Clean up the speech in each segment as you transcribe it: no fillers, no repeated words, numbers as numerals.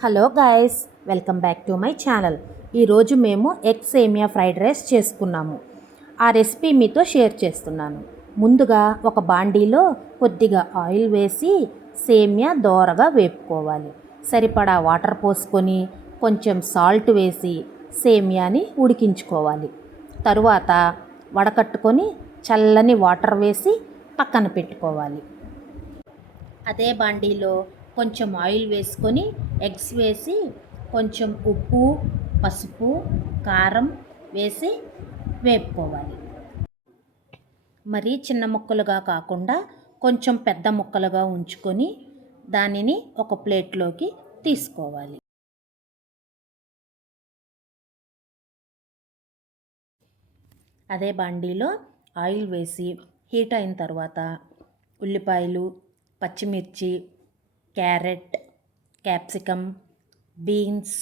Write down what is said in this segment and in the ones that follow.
Hello guys, welcome back to my channel. ఈరోజు మేము egg సేమియా ఫ్రైడ్ రైస్ చేసుకున్నాము. ఆ రెసిపీ మీతో షేర్ చేస్తున్నాను. ముందుగా ఒక బాండీలో కొద్దిగా ఆయిల్ వేసి సేమియా దోరగా వేపుకోవాలి. సరిపడా వాటర్ పోసుకొని కొంచెం సాల్ట్ వేసి సేమియాని ఉడికించుకోవాలి. తరువాత వడకట్టుకొని చల్లని వాటర్ వేసి పక్కన పెట్టుకోవాలి. అదే బాండీలో కొంచెం ఆయిల్ వేసుకొని ఎగ్స్ వేసి కొంచెం ఉప్పు, పసుపు, కారం వేసి వేపుకోవాలి. మరీ చిన్న ముక్కలుగా కాకుండా కొంచెం పెద్ద ముక్కలుగా ఉంచుకొని దానిని ఒక ప్లేట్లోకి తీసుకోవాలి. అదే బాండీలో ఆయిల్ వేసి హీట్ అయిన తర్వాత ఉల్లిపాయలు, పచ్చిమిర్చి, క్యారెట్, క్యాప్సికమ్, బీన్స్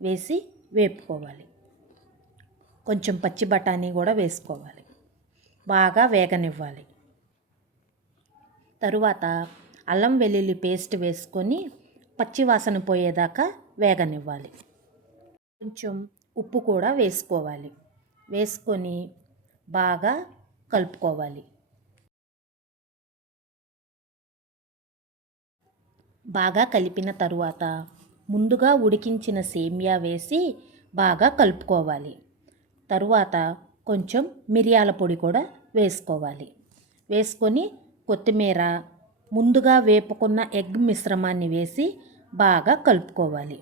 వేసి వేపుకోవాలి. కొంచెం పచ్చి బఠానీ కూడా వేసుకోవాలి. బాగా వేగనివ్వాలి. తరువాత అల్లం వెల్లుల్లి పేస్ట్ వేసుకొని పచ్చివాసన పోయేదాకా వేగనివ్వాలి. కొంచెం ఉప్పు కూడా వేసుకోవాలి. వేసుకొని బాగా కలుపుకోవాలి. బాగా కలిపిన తరువాత ముందుగా ఉడికించిన సేమియా వేసి బాగా కలుపుకోవాలి. తరువాత కొంచెం మిరియాల పొడి కూడా వేసుకోవాలి. వేసుకొని కొత్తిమీర, ముందుగా వేపుకున్న ఎగ్ మిశ్రమాన్ని వేసి బాగా కలుపుకోవాలి.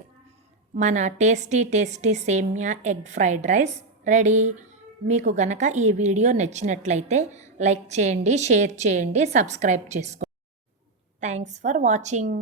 మన టేస్టీ సేమియా ఎగ్ ఫ్రైడ్ రైస్ రెడీ. మీకు గనక ఈ వీడియో నచ్చినట్లయితే లైక్ చేయండి, షేర్ చేయండి, సబ్స్క్రైబ్ చేసుకోండి. Thanks for watching.